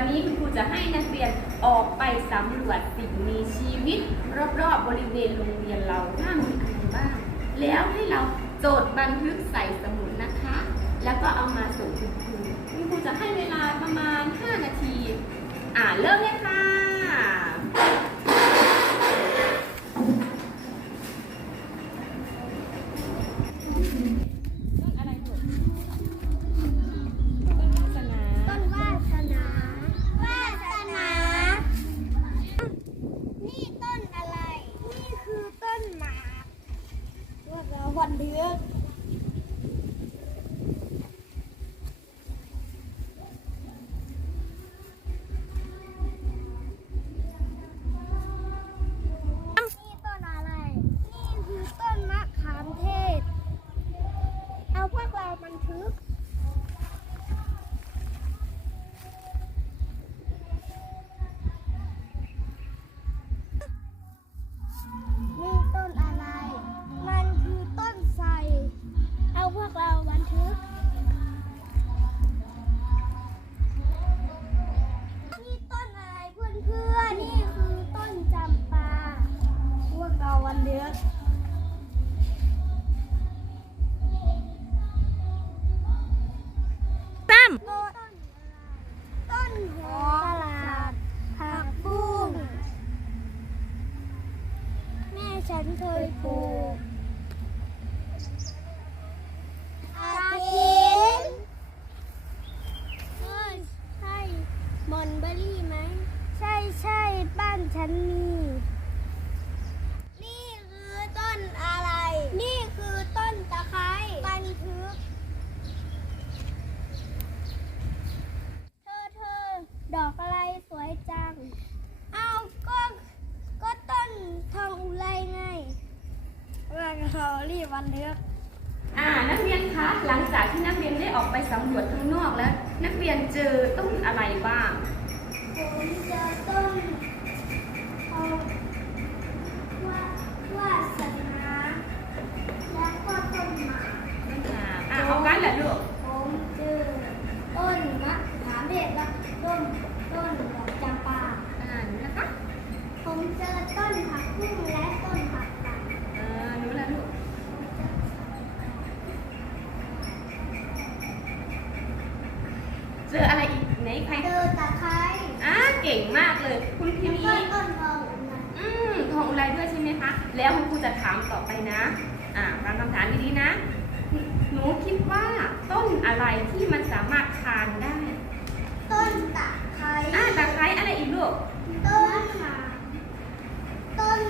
วันนี้คุณครูจะให้นักเรียนออกไปสำรวจสิ่งมีชีวิต รอบๆบริเวณโรงเรียนเราว่ามีอะไรบ้าง แล้วให้เราโจทย์บันทึกใส่สมุดนะคะ แล้วก็เอามาส่งคุณครูคุณครูจะให้เวลาประมาณ 5 นาที อ่าเริ่มเลยค่ะ มอนเบอรี่ไหม ใช่ใช่บ้านฉันมี นี่คือต้นอะไร นี่คือต้นตะไคร้บันทึกเธอเธอดอกอะไรสวยจัง เอาก็ก็ต้นทองอุไรไงว่าเขารีบวันเลือก อ่านักเรียนคะหลังจากที่นักเรียนได้ออกไปสำรวจข้างนอกแล้ว นักเรียนเจอต้นอะไรบ้าง ผมจะต้นทองว่าวาสนาแล้วก็ต้นหมาก ต้นหมากอ่าเอากันแหละลูก ผมเจอต้นมะขามเทศและต้นต้นดอกจำปา อ่านี่นะคะ ผมเจอต้นผักบุ้งและต้นผักกาด อ่ารู้แล้วลูก เจออะไรอีกไหนใคร เจอตะไคร้ อ่า เก่งมากเลย คุณพิม ก็ พ์ ต้นทองอุไร อืมทองอุไรด้วยใช่ไหมคะ แล้วคุณครูจะถามต่อไปนะ อ่าฟังคำถามดีๆนะ หนูคิดว่าต้นอะไรที่มันสามารถทานได้ ต้นตะไคร้ อ่าตะไคร้อะไรอีกลูก ต้นหาต้น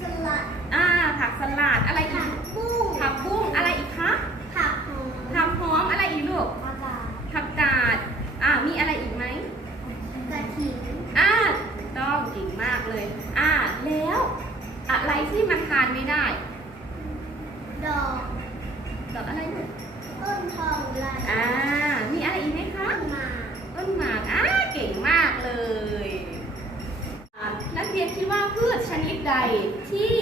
สลัด อ่า ผักสลัดอะไรอี ผั ก กบุ้ง ผักบุ้งอะไรอีกคะ ผักหอม ผักหอมอะไรอีกลูก ผักกาด ผักกาด อ่า มีอะไรอีกไหม กระถิ่น อ่าต้องเก่งมากเลย อ่า แล้ว อะไรที่มันทานไม่ได้ ดอก ดอกอะไรลูก ต้นทองอุไร อ่า มีอะไรอีกไหมคะ ต้นหมาก ต้นหมากอ่าเก่งมากเลยอ่านักเรียนคิดว่าพืชชนิดใดที่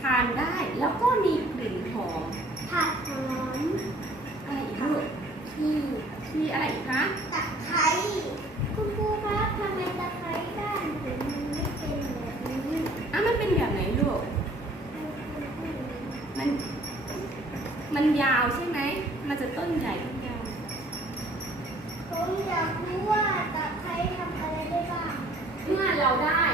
ทานได้แล้วก็มีกลิ่นหอม ผักหอม อะไรอีกลูก ที่ มีอะไรอีกคะตะไคร้คุณครูครับทำไมตะไคร้ด้านถึงมันไม่เป็นแบบนี้ อะมันเป็นแบบไหนลูก มัน มันยาวใช่ไหม มันจะต้นใหญ่ต้นยาว ผมอยากรู้ว่าตะไคร้ทำอะไรได้บ้าง เมื่อเราได้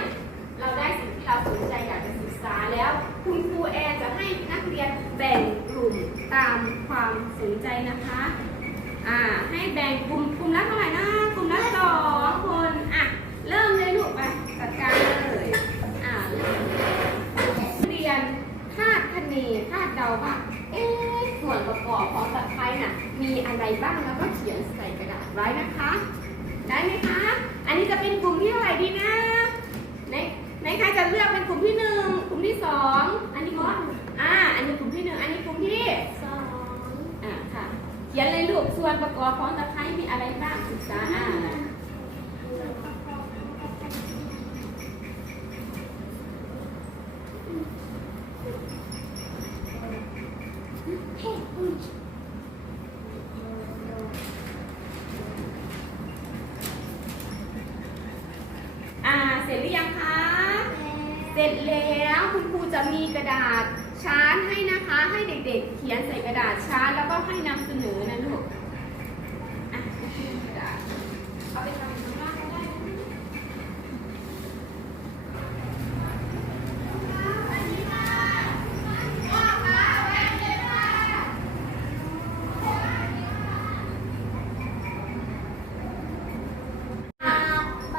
เราได้สิ่งที่เราสนใจอยากจะศึกษาแล้ว คุณครูแอนจะให้นักเรียนแบ่งกลุ่มตามความสนใจนะคะ อ่า ให้แบ่งกลุ่มกลุ่มละเท่าไหร่นะกลุ่มละสองคน อะ เริ่มเลยลูกไปจัดการเลย อ่าเริ่มเรียนคาดคะเนคาด เดาว่าเอ๊ส่วนประกอบของตะไคร้น่ะมีอะไรบ้างแล้วก็เขียนใส่กระดาษไว้นะคะ ได้ไหมคะ อันนี้จะเป็นกลุ่มที่เท่าไหร่ดีนะไหนไหนใครจะเลือกเป็นกลุ่มที่หนึ่งกลุ่มที่สองอันนี้กลุ่มอ่าอันนี้กลุ่มที่หนึ่งอันนี้กลุ่มที่สองอ่าค่ะเขียนเลยลูกส่วนประกอบของตะไคร้มีอะไรบ้างศึกษาอ่าฮ้ยอืม ร็จหรือยังคะ เสร็จแล้วคุณครูจะมีกระดาษชาร์ตให้นะคะ ให้เด็กๆ เขียนใส่กระดาษชาร์ตแล้วก็ให้นำเสนอนะลูกอะกระดาษเอาไปทำข้างล่างก็ได้ ลากใบ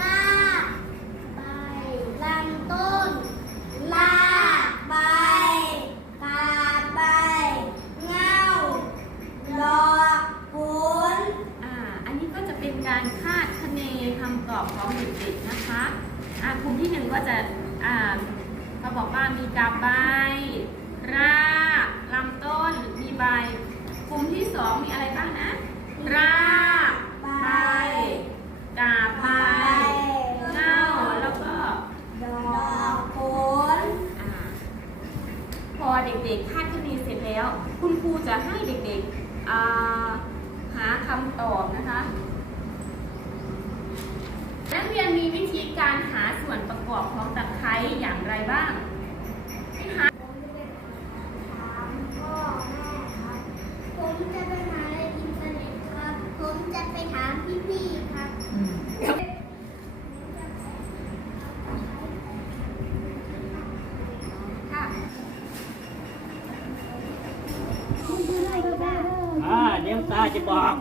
ลากใบลำต้น ลากใบกาบใบ เงาดอกผล อ่า อันนี้ก็จะเป็นการคาดคะเนคำตอบ ของเด็กๆนะคะอ่ากลุ่มที่หนึ่งก็จะอ่าเขาบอกว่ามีกาบใบ รากลำต้น มีใบ กลุ่มที่สองมีอะไรบ้างนะ รากใบกาบใบเงาแล้วก็ดอกผลอ่าพอเด็กๆคาดคะเนเสร็จแล้ว คุณครูจะให้เด็กๆอ่าหาคำตอบนะคะ นักเรียนมีวิธีการหาส่วนประกอบของตะไคร้ อย่างไรบ้างให้หาผมจะไปหาในอินเทอร์เน็ตครับ ผมจะไปถามพี่ๆครับ ค่ะ อ่าเดี๋ยวตาจะบอก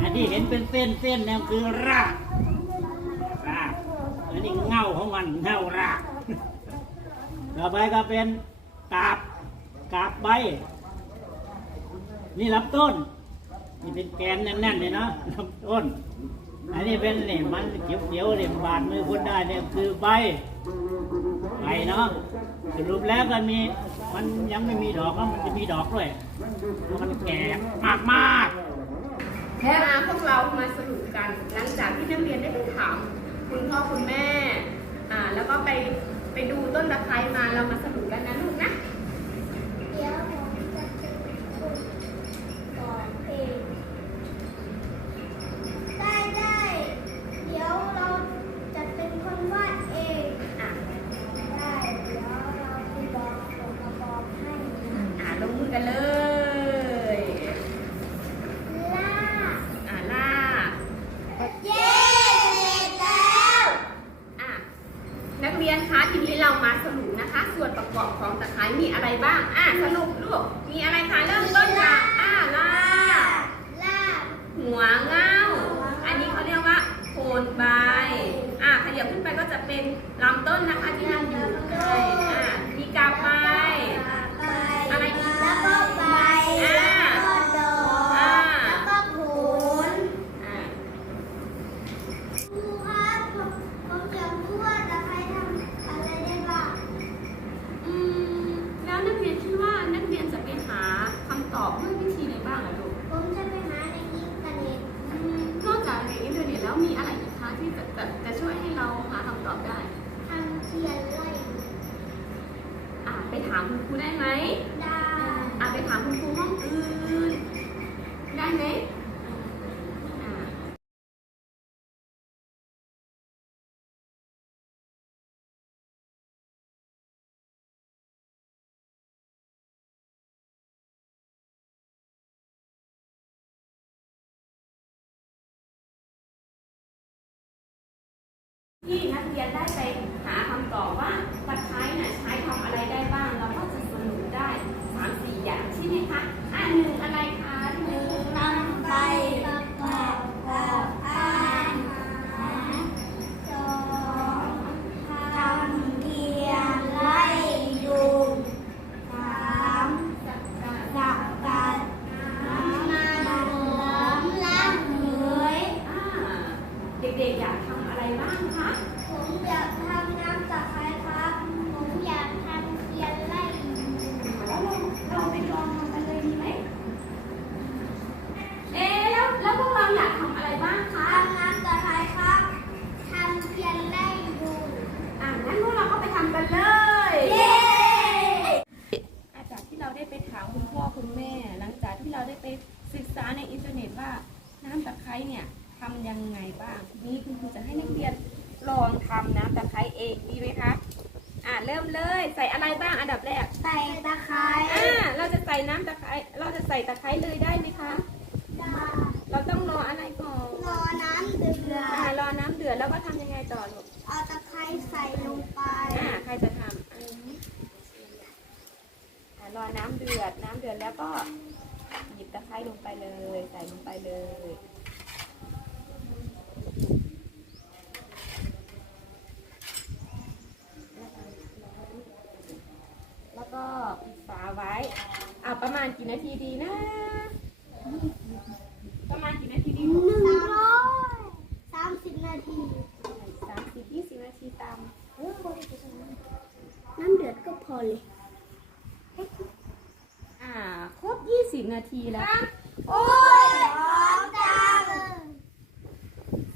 อันที่เห็นเป็นเส้นเส้นเนี่ยคือรากรากอันนี้เงาของมันเงาราก ต่ อไปก็เป็นกาบกาบใบ นี่ลำต้น นี่เป็นแกนแน่นๆเลยเนาะลำต้น อันนี้เป็นเนี่ยมันเขียวๆเนี่ยบาดมือคุณได้เนี่ยคือใบใบเนาะสรุปแล้วก็มีมันยังไม่มีดอกมันจะมีดอกด้วยมันแก่มากมากแค่มาพวกเรามาสรุปกัน หลังจากที่นักเรียนได้ไปถามคุณพ่อคุณแม่อ่าแล้วก็ไป ไปดูต้นตะไคร้มาเรามาสรุปกันนะลูกนะเดี๋ยวผมจะเป็นคนก่อนเองได้ได้เดี๋ยวเราจะเป็นคนวาดเองอะได้เดี๋ยวเราไปบอกองค์ประกอบให้นะอ่าลงมือกันเลย ลาก อ่าลาก เย้เสร็จแล้ว อะนักเรียนคะทีนี้เรามาสรุปนะคะ ส่วนประกอบของตะไคร้มีอะไรบ้าง อะสรุปลูก มีอะไรคะเริ่มต้นจากอ่าลาก ลาก หัวเงา อันนี้เขาเรียกว่าโคนใบ อะขยับขึ้นไปก็จะเป็นลำต้นนะคะที่มันอยู่เลยอะมีกาบใบ ใบ อะไรอีก แล้วก็ใบ อ่า แล้วก็ดอก อ่า แล้วก็ผล อะ ครูครับผมผมอยากรู้ว่าตะไคร้ทำอะไรได้บ้าง อืมแล้วนักเรียนคิดว่านักเรียนจะไปหาคำตอบด้วยวิธีไหนบ้างล่ะลูก ผมจะไปหาในอินเทอร์เน็ต อืมนอกจากในอินเทอร์เน็ตแล้วมีอะไรอีกคะที่จะจะจะช่วยให้เราหาคำตอบได้ ทำเทียนไล่ อะไปถามคุณครูได้ไหม ได้ อะไปถามคุณครูห้องอื่น ได้ไหมอะ ที่นักเรียนได้ไปหาคำตอบว่าตะไคร้น่ะใช้ทำอะไรได้บ้าง เราก็จะสรุปได้สามสี่อย่างใช่ไหมคะ อะหนึ่งอะไรคะที่หนึ่ง นำไปประกอบกับอาหารสองทำเทียนไล่ยุงสามสักกัดน้ำมันเหลืองล้างเหย อ่าเด็กๆอยากทำอะไรบ้างคะ ผมอยากทำน้ำตะไคร้ครับ ผมอยากทำเทียนไล่ยุง แล้วเราเราไปลองทำกันเลยดีไหมเอ๊ะแล้วแล้วพวกเราอยากทำอะไรบ้างคะ ทำน้ำตะไคร้ครับทำเทียนไล่ยุง อ่างั้นพวกเราก็ไปทำกันเลย เย้ อาจากที่เราได้ไปถามคุณพ่อคุณแม่ หลังจากที่เราได้ไปศึกษาในอินเทอร์เน็ตว่าน้ำตะไคร้เนี่ย ทำยังไงบ้างทีนี้คุณครูจะให้นักเรียนลองทำน้ำตะไคร้เองดีไหมคะอ่าเริ่มเลยใส่อะไรบ้างอันดับแรก ใส่ตะไคร้ อ่าเราจะใส่น้ำตะไคร้เราจะใส่ตะไคร้เลยได้ไหมคะ ได้ เราต้องรออะไรก่อน รอน้ำเดือ อ่า ด รอน้ำเดือด แล้วก็ทำยังไงต่อลูกเอาตะไคร้ใส่ลงไปอ่าใครจะทำอันนี้อ่ารอน้ำเดือด น้ำเดือดแล้วก็หยิบตะไคร้ลงไปเลย ใส่ลงไปเลย แล้วก็ปิดฝาไว้ อ่าประมาณกี่นาทีดีนะ ประมาณกี่นาทีดี หนึ่งร้อยสามสิบนาที สามสิบยี่สิบนาทีตาม น้ำเดือดก็พอเลย อ่า ครบยี่ สิบนาทีแล้ว โอ้ยหอมจัง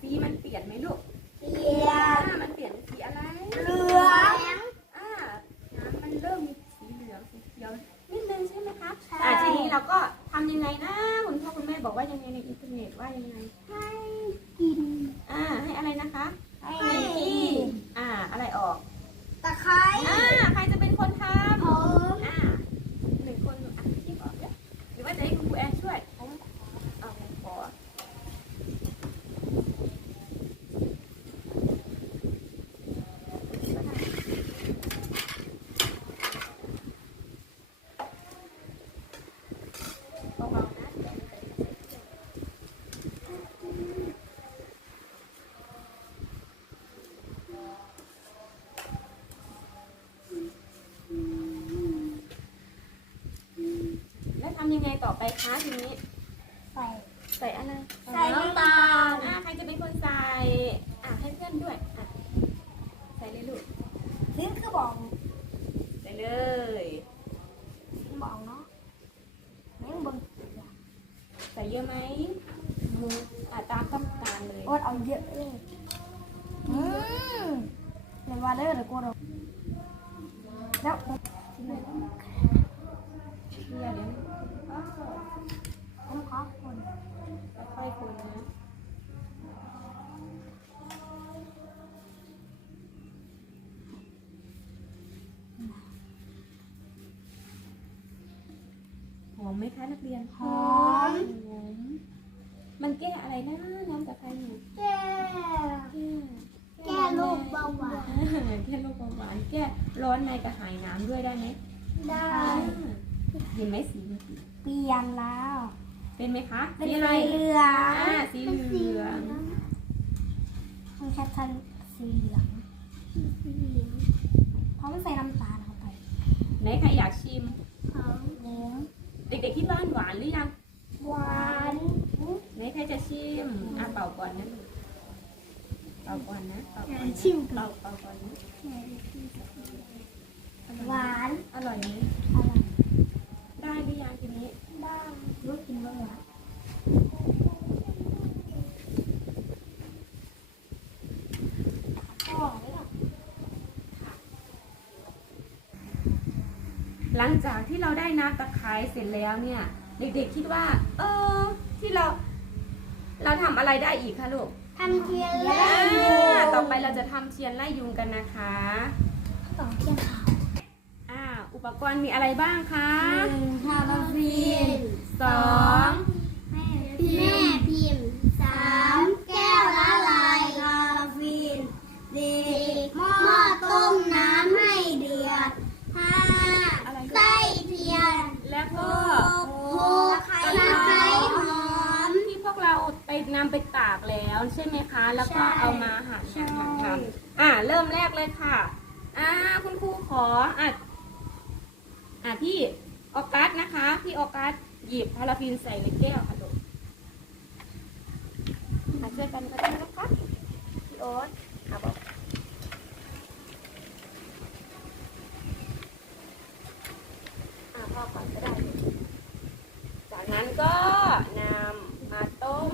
สีมันเปลี่ยนไหมลูก เปีย อ่าก มันเปลี่ยนเป็นสีอะไร เหลือง อ่า น้ำมันเริ่มมีสีเหลืองสีเขียวนิดนึงใช่ไหมคะ ใช่ อ่า ทีนี้เราก็ทำยังไงนะ คุณพ่อคุณแม่บอกว่ายังไงในอินเทอร์เน็ตว่ายังไง ให้กิน อ่า ให้อะไรนะคะ ให้ ที่อ่า อะไรออก ตะไคร้ อ่า ใครจะเป็นคนท หอมำอ่าหนึ่งคนอะที่บอกเนี่ยหรือว่าจะให้คุณครูแอนช่วยเอาผมขอเบาๆนะเดี๋ยวมันจะ แล้วทำยังไงต่อไปคะทีนี้ ใส่ใส่อะไรใส่น้ำตาลอ่าใครจะเป็นคนใส่อ่าให้เพื่อนด้วยอะใส่เลยลูกซึ่งคือบอกใส่เลยบอกเนาะแม่งเบิ่งใส่เยอะไหมมืออ่าตามต้องการเลยโอ๊ตเอาเยอะเลยอืมเดี๋ยวว่าเด้อเดี๋ยวกูเราแล้ว ที่ไหนเรียเดี๋ยวอ้าว ผมขอคน ค่อยๆคนนะ หอมไหมคะนักเรียน หอม หอม มันแก้อะไรนะน้ำตะไคร้เนี่ย แก้ แก้ แก้โรคเบาหวาน แก้โรคเบาหวาน แก้ร้อนในกระหายน้ำด้วยได้ไหม ได้ เห็นไหมสีมันสีเปลี่ยนแล้ว เป็นไหมคะเป็นสีสีอะไรเหลือง อ่าสีเหลืองมันแค่ทันสีเหลืองเพราะมันใส่น้ำตาลเข้าไปไหนใครอยากชิมหอมเหลืองเด็กๆที่บ้านหวานหรือยังหวานไหนใครจะชิมอะเป่าก่อนนะลูกเป่าก่อนนะเป่าก่อนนะชิมเป่าเป่าก่อนนะหวานอร่อยไหมอร่อย ได้หรือยังทีนี้บ้างรู้กินบ้างหวานอร่อยไหมล่ะหลังจากที่เราได้น้ำตะไคร้เสร็จแล้วเนี่ย เด็กๆคิดว่า เออ ที่เรา เราทำอะไรได้อีกคะลูกทำเทียนแล้อ่าวต่อไปเราจะทำเทียนไล่ยุงกันนะคะต่อเทียนขาว อ่าอุปกรณ์มีอะไรบ้างคะหนึ่งพาราฟีนสองแม่พิมพ์สามแก้วละลายพาราฟีนสี่หม้อต้มน้ำให้เดือดห้าอะไรลูกไส้เทียน แล้วก็หกตะไคร้หอมที่พวกเราไปนำไปตากแล้วใช่ไหมคะ แล้วก็ใช่เอามาหั่นหั่นหั่นหั่นอ่าเริ่มแรกเลยค่ะอ่าคุณครูขออะ อ่าพี่ออกัสนะคะ พี่ออกัสหยิบพาราฟินใส่ในแก้วค่ะลูกมาช่วยกันก็ได้นะคะพี่โอ๊ตอะบอกพ่อก่อนก็ได้ จากนั้นก็นำมาต้ม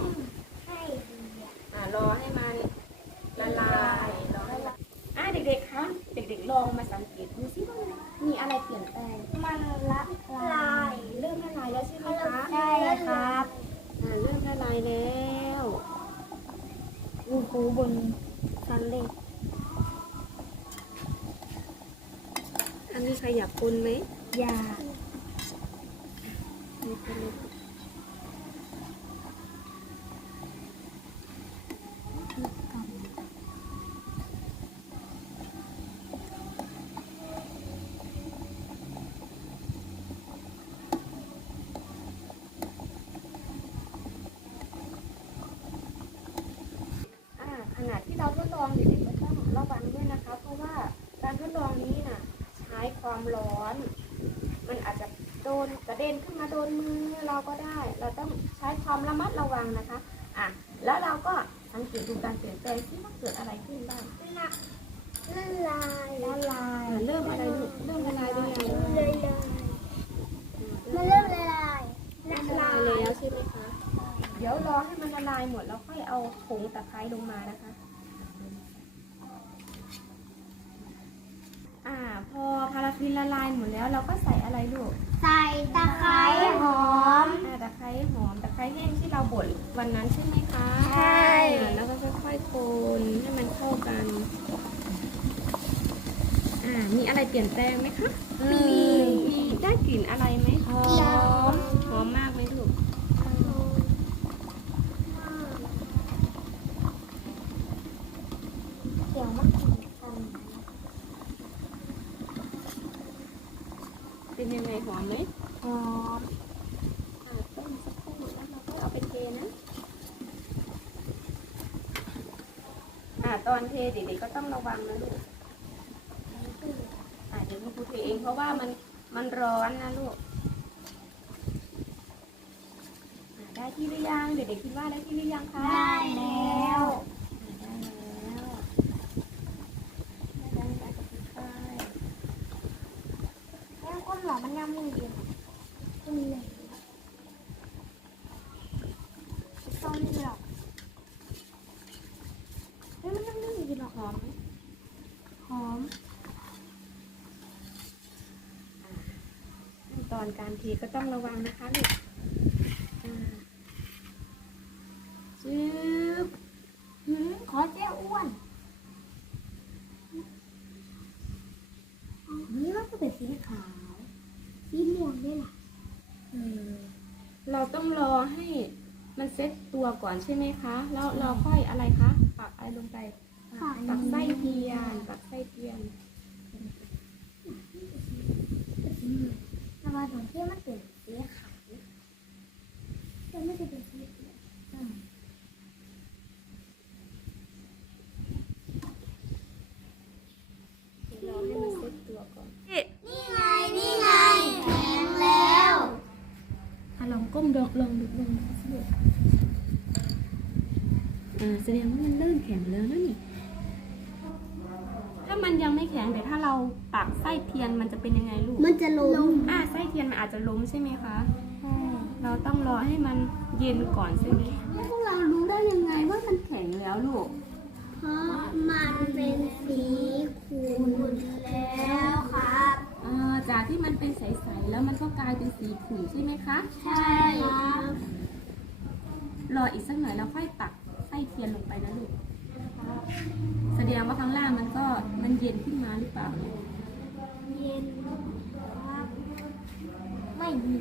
ให้ดือดอ่ารอให้มันละลายรอให้ละอะเด็กๆคะเด็กๆลองมาสัง มันละลายเริ่มละลายแล้วใช่ไหมคะใช่ครับอ่าเริ่มละลายแล้วถูบนชั้นเลยอันนี้ใครอยากคนไหมยามีคนเลย อ่าขณะที่เราท ดลองเด็กๆก็ต้องระวังด้วยนะคะ เพราะว่าการทดลองนี้น่ะใช้ความร้อน มันอาจจะโดนกระเด็นขึ้นมาโดนมือเราก็ได้ เราต้องใช้ความระมัดระวังนะคะอะแล้วเราก็สังเกตดูการเปลี่ยนแปลงที่ว่าเกิดอะไรขึ้นบ้างละละลายละลายอะเริ่มอะไรลูกเริ่มละลายได้ยังเลยเลยมันเริ่มละลายละลายแล้วใช่ไหมคะเดี๋ยวรอให้มันละลายหมดแล้วค่อยเอาผงตะไคร้ลงมานะคะ อ่า พอพาราฟินละลายหมดแล้วเราก็ใส่อะไรลูกใส่ตะไคร้หอม อ่าตะไคร้หอมตะไคร้แห้งที่เราบดวันนั้นใช่ไหมคะใช่ อ่าแล้วก็ค่อยๆคนให้มันเข้ากัน อ่า มีอะไรเปลี่ยนแปลงไหมคะ มี มีได้กลิ่นอะไรไหมหอม หอมมากไหมลูก เดี๋ยวมันกินกัน เป็นยังไงหอมไหม หอม อ่าต้มสักครู่แล้วเราก็เอาไปเทนะ อ่า ตอนเทเด็กๆก็ต้องระวังนะลูก อ่าเดี๋ยวคุณครู เพราะว่ามันมันร้อนนะลูกได้ที่หรือยังเด็กๆคิดว่าได้ที่หรือยังคะได้แล้ว อ่าได้แล้วได้แล้วค่อย แล้วคนหมอมันยังมีอยู่ก็มีเลยต้องนี่หรอกเฮ้ยมันยังไม่มีอยู่หรอก ๆหอมไหม หอม ขั้นต อนการเทก็ต้องระวังนะคะลูกอ่าจึ๊บหืมขอเจ้อ้วนนี่มันก็เป็นสีขาว สีม่วงด้วยล่ะเออเราต้องรอให้มันเซ็ตตัวก่อนใช่ไหมคะ แล้วเราค่อยอะไรคะ ปักอะไรลงไปค่ะปักไส้เทียน ปักไส้เทียน แต่ว่าตรง ที่มันเป็นสีขาวมันไม่ได้เป็นสีเขียวอืมรอให้มันเซ็ตตัวก่อนนี่ไง นี่ไงแข็งแล้วอะลองก้มดอกลองดูลองดูสิอ่าแสดงว่ามันเริ่มแข็งแล้วนะนี่ามันยังไม่แข็งแต่ถ้าเราปักไส้เทียนมันจะเป็นยังไงลูกมันจะล้มอ่าไส้เทียนมันอาจจะล้มใช่ไหมคะเราต้องรอให้มันเย็นก่อนใช่ไหมแล้วพวกเรารู้ได้ยังไงว่ามันแข็งแล้วลูก เพราะมันเป็นสีขุ่นแล้วครับอ่าจากที่มันเป็นใสๆแล้วมันก็กลายเป็นสีขุ่นใช่ไหมคะ ใช่ครับรออีกสักหน่อยแล้วค่อยตักไส้เทียนลงไปนะลูก แสดงว่าข้างล่างมันก็มันเย็นขึ้นมาหรือเปล่าเนี่ย เย็นครับ ไม่ดี